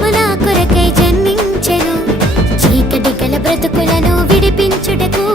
మన కొరకై జన్మించను. చీకటి గల బ్రతుకులను విడిపించుటకు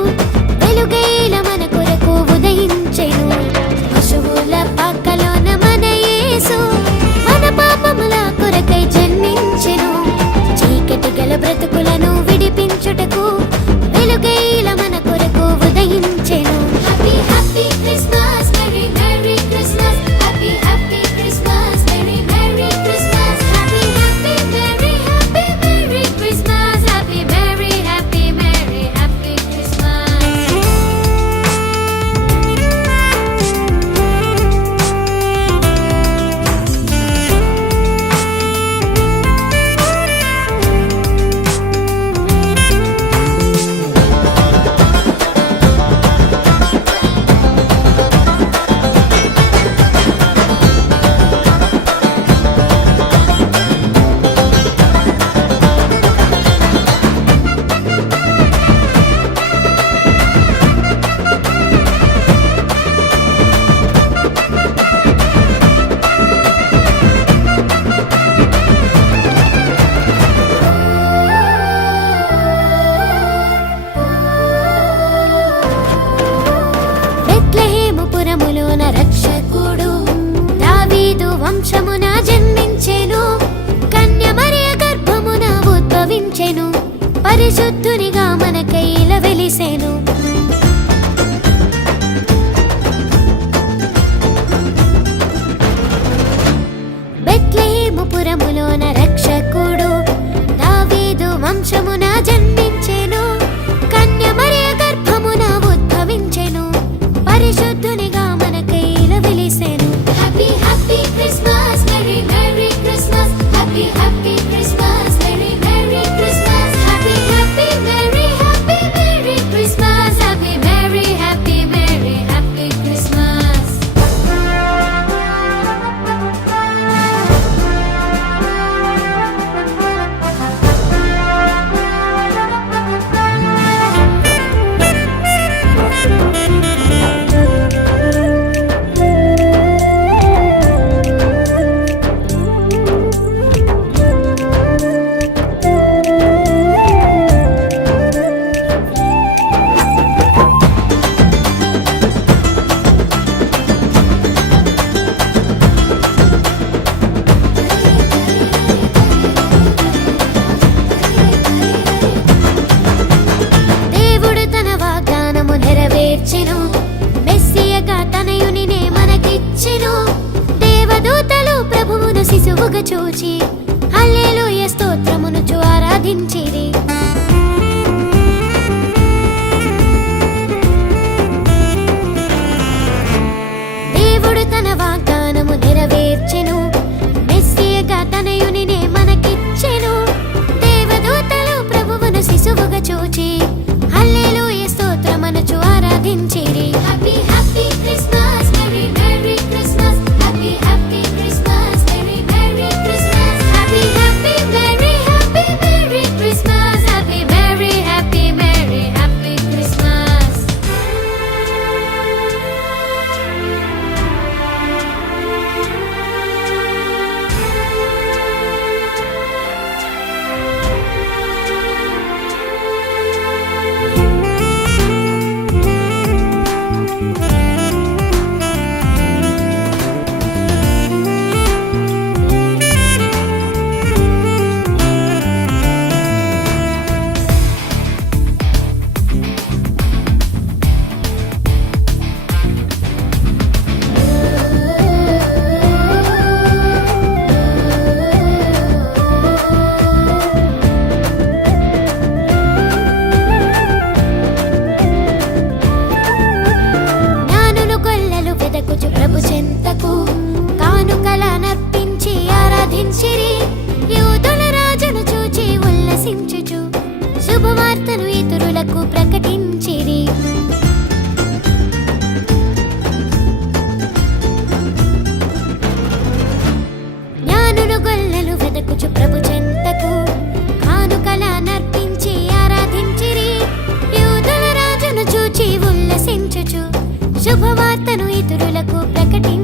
పరిశుద్ధునిగా చూచి. అల్లెలుయ స్తోత్రమును చూ ఆరాధించిరి. శుభవార్తను ఇతరులకు ప్రకటించ